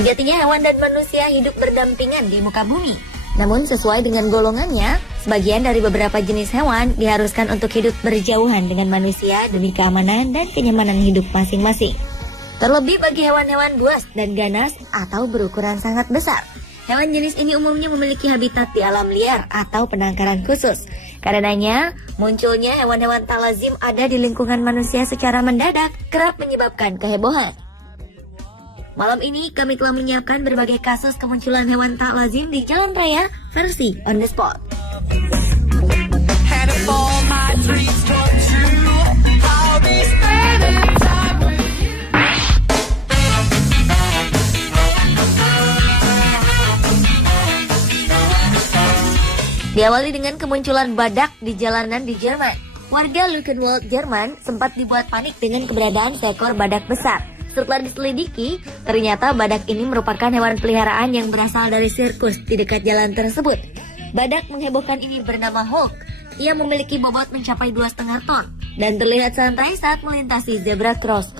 Sejatinya hewan dan manusia hidup berdampingan di muka bumi. Namun sesuai dengan golongannya, sebagian dari beberapa jenis hewan diharuskan untuk hidup berjauhan dengan manusia demi keamanan dan kenyamanan hidup masing-masing. Terlebih bagi hewan-hewan buas dan ganas atau berukuran sangat besar. Hewan jenis ini umumnya memiliki habitat di alam liar atau penangkaran khusus. Karenanya, munculnya hewan-hewan tak lazim ada di lingkungan manusia secara mendadak kerap menyebabkan kehebohan. Malam ini kami telah menyiapkan berbagai kasus kemunculan hewan tak lazim di jalan raya versi on the spot. Diawali dengan kemunculan badak di jalanan di Jerman. Warga Luckenwald, Jerman sempat dibuat panik dengan keberadaan seekor badak besar. Setelah diselidiki, ternyata badak ini merupakan hewan peliharaan yang berasal dari sirkus di dekat jalan tersebut. Badak menghebohkan ini bernama Hulk. Ia memiliki bobot mencapai 2,5 ton dan terlihat santai saat melintasi zebra cross.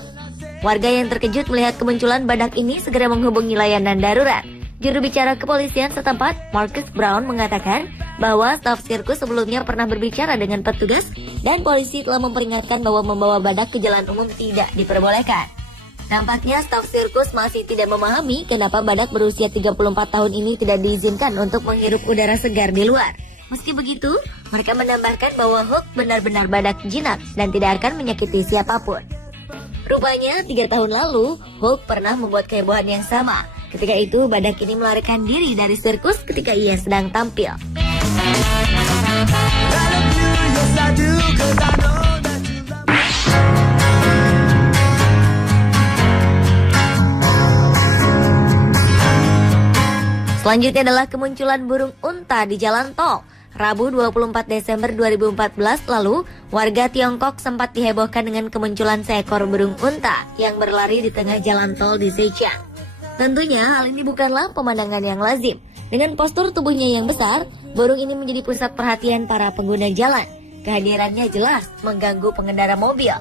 Warga yang terkejut melihat kemunculan badak ini segera menghubungi layanan darurat. Juru bicara kepolisian setempat, Marcus Brown, mengatakan bahwa staf sirkus sebelumnya pernah berbicara dengan petugas dan polisi telah memperingatkan bahwa membawa badak ke jalan umum tidak diperbolehkan. Nampaknya staf sirkus masih tidak memahami kenapa badak berusia 34 tahun ini tidak diizinkan untuk menghirup udara segar di luar. Meski begitu, mereka menambahkan bahwa Hulk benar-benar badak jinak dan tidak akan menyakiti siapapun. Rupanya 3 tahun lalu, Hulk pernah membuat kehebohan yang sama. Ketika itu, badak ini melarikan diri dari sirkus ketika ia sedang tampil. Selanjutnya adalah kemunculan burung unta di jalan tol. Rabu 24 Desember 2014 lalu, warga Tiongkok sempat dihebohkan dengan kemunculan seekor burung unta yang berlari di tengah jalan tol di Zhejiang. Tentunya hal ini bukanlah pemandangan yang lazim. Dengan postur tubuhnya yang besar, burung ini menjadi pusat perhatian para pengguna jalan. Kehadirannya jelas mengganggu pengendara mobil.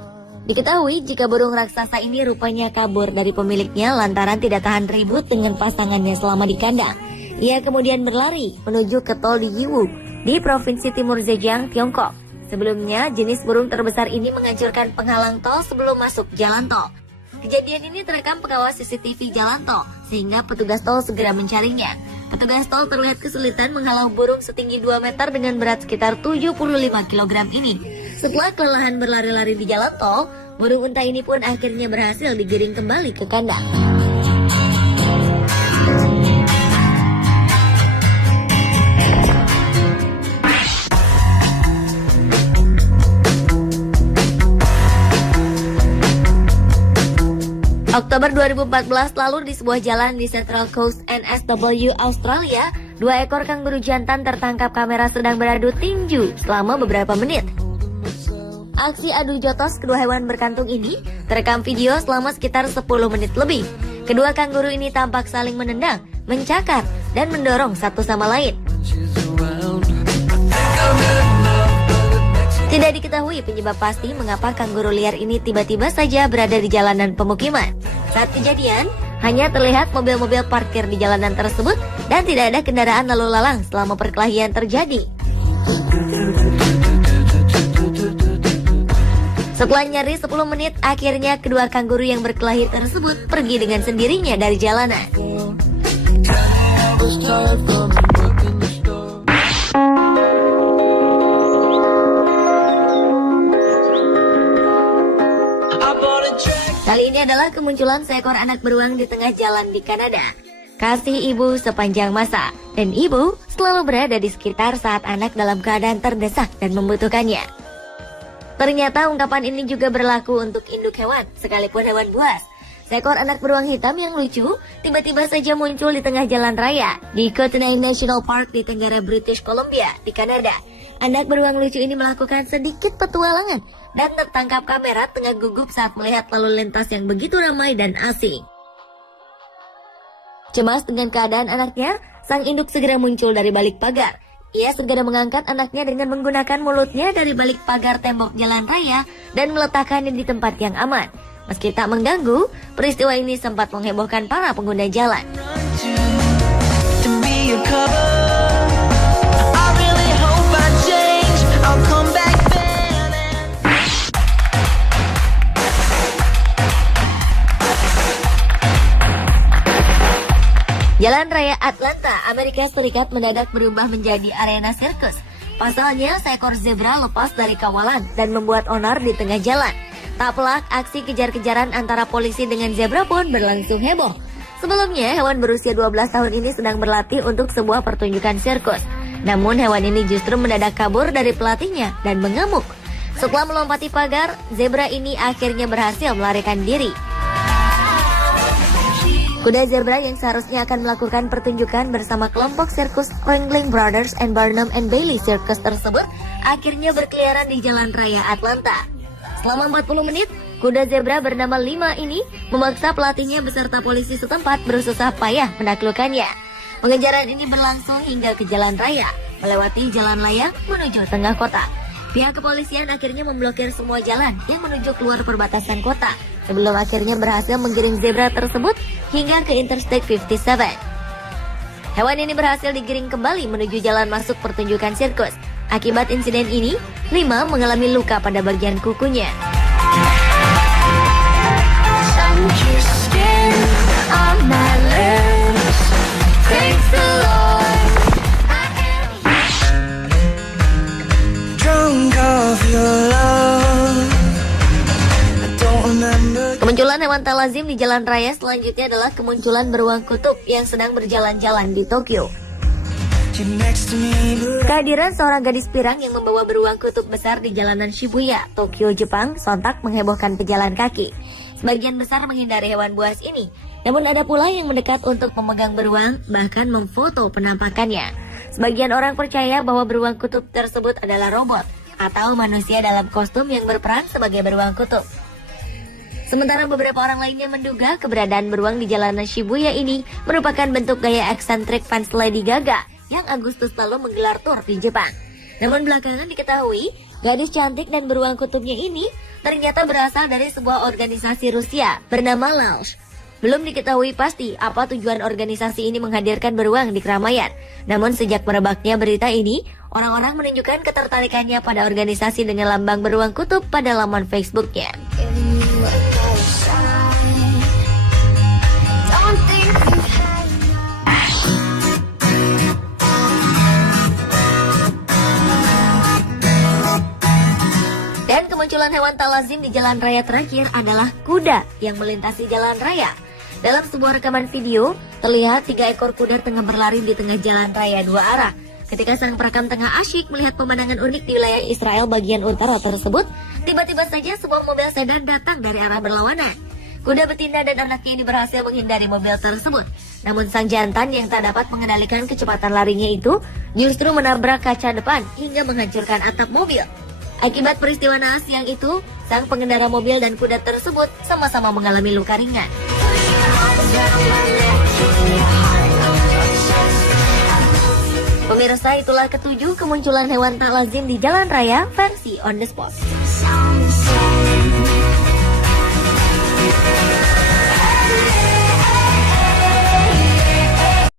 Diketahui jika burung raksasa ini rupanya kabur dari pemiliknya lantaran tidak tahan ribut dengan pasangannya selama di kandang. Ia kemudian berlari menuju ke tol di Yiwu di Provinsi Timur Zhejiang, Tiongkok. Sebelumnya, jenis burung terbesar ini menghancurkan penghalang tol sebelum masuk jalan tol. Kejadian ini terekam pengawas CCTV jalan tol, sehingga petugas tol segera mencarinya. Petugas tol terlihat kesulitan menghalau burung setinggi 2 meter dengan berat sekitar 75 kg ini. Setelah kelelahan berlari-lari di jalan tol, burung unta ini pun akhirnya berhasil digiring kembali ke kandang. Oktober 2014 lalu di sebuah jalan di Central Coast NSW Australia, 2 ekor kanguru jantan tertangkap kamera sedang beradu tinju selama beberapa menit. Aksi adu jotos kedua hewan berkantung ini terekam video selama sekitar 10 menit lebih. Kedua kanguru ini tampak saling menendang, mencakar, dan mendorong satu sama lain. Tidak diketahui penyebab pasti mengapa kanguru liar ini tiba-tiba saja berada di jalanan pemukiman. Saat kejadian, hanya terlihat mobil-mobil parkir di jalanan tersebut dan tidak ada kendaraan lalu lalang selama perkelahian terjadi. Setelah nyaris 10 menit, akhirnya kedua kanguru yang berkelahi tersebut pergi dengan sendirinya dari jalanan. Kali ini adalah kemunculan seekor anak beruang di tengah jalan di Kanada. Kasih ibu sepanjang masa, dan ibu selalu berada di sekitar saat anak dalam keadaan terdesak dan membutuhkannya. Ternyata ungkapan ini juga berlaku untuk induk hewan, sekalipun hewan buas. Seekor anak beruang hitam yang lucu tiba-tiba saja muncul di tengah jalan raya di Kootenay National Park di tenggara British Columbia di Kanada. Anak beruang lucu ini melakukan sedikit petualangan dan tertangkap kamera tengah gugup saat melihat lalu lintas yang begitu ramai dan asing. Cemas dengan keadaan anaknya, sang induk segera muncul dari balik pagar. Ia segera mengangkat anaknya dengan menggunakan mulutnya dari balik pagar tembok jalan raya dan meletakkannya di tempat yang aman. Meski tak mengganggu, peristiwa ini sempat menghebohkan para pengguna jalan. Jalan Raya Atlanta, Amerika Serikat mendadak berubah menjadi arena sirkus. Pasalnya, seekor zebra lepas dari kawalan dan membuat onar di tengah jalan. Tak pelak, aksi kejar-kejaran antara polisi dengan zebra pun berlangsung heboh. Sebelumnya, hewan berusia 12 tahun ini sedang berlatih untuk sebuah pertunjukan sirkus. Namun, hewan ini justru mendadak kabur dari pelatihnya dan mengamuk. Setelah melompati pagar, zebra ini akhirnya berhasil melarikan diri. Kuda zebra yang seharusnya akan melakukan pertunjukan bersama kelompok sirkus Ringling Brothers and Barnum and Bailey Circus tersebut akhirnya berkeliaran di Jalan Raya Atlanta. Selama 40 menit, kuda zebra bernama Lima ini memaksa pelatihnya beserta polisi setempat berusaha payah menaklukkannya. Pengejaran ini berlangsung hingga ke jalan raya, melewati jalan layang menuju tengah kota. Pihak kepolisian akhirnya memblokir semua jalan yang menuju keluar perbatasan kota, sebelum akhirnya berhasil menggiring zebra tersebut hingga ke Interstate 57. Hewan ini berhasil digiring kembali menuju jalan masuk pertunjukan sirkus. Akibat insiden ini, Lima mengalami luka pada bagian kukunya. Kemunculan hewan tak lazim di jalan raya selanjutnya adalah kemunculan beruang kutub yang sedang berjalan-jalan di Tokyo. Kehadiran seorang gadis pirang yang membawa beruang kutub besar di jalanan Shibuya, Tokyo, Jepang, sontak menghebohkan pejalan kaki. Sebagian besar menghindari hewan buas ini, namun ada pula yang mendekat untuk memegang beruang, bahkan memfoto penampakannya. Sebagian orang percaya bahwa beruang kutub tersebut adalah robot atau manusia dalam kostum yang berperan sebagai beruang kutub. Sementara beberapa orang lainnya menduga keberadaan beruang di jalanan Shibuya ini merupakan bentuk gaya eksentrik fans Lady Gaga yang Agustus lalu menggelar tur di Jepang. Namun belakangan diketahui, gadis cantik dan beruang kutubnya ini ternyata berasal dari sebuah organisasi Rusia bernama Lausch. Belum diketahui pasti apa tujuan organisasi ini menghadirkan beruang di keramaian. Namun sejak merebaknya berita ini, orang-orang menunjukkan ketertarikannya pada organisasi dengan lambang beruang kutub pada laman Facebooknya. Dan kemunculan hewan tak lazim di jalan raya terakhir adalah kuda yang melintasi jalan raya. Dalam sebuah rekaman video, terlihat 3 ekor kuda tengah berlari di tengah jalan raya 2 arah. Ketika sang perekam tengah asyik melihat pemandangan unik di wilayah Israel bagian utara tersebut, tiba-tiba saja sebuah mobil sedan datang dari arah berlawanan. Kuda betina dan anaknya ini berhasil menghindari mobil tersebut. Namun sang jantan yang tak dapat mengendalikan kecepatan larinya itu justru menabrak kaca depan hingga menghancurkan atap mobil. Akibat peristiwa naas yang itu, sang pengendara mobil dan kuda tersebut sama-sama mengalami luka ringan. Pemirsa, itulah ketujuh kemunculan hewan tak lazim di jalan raya versi on the spot.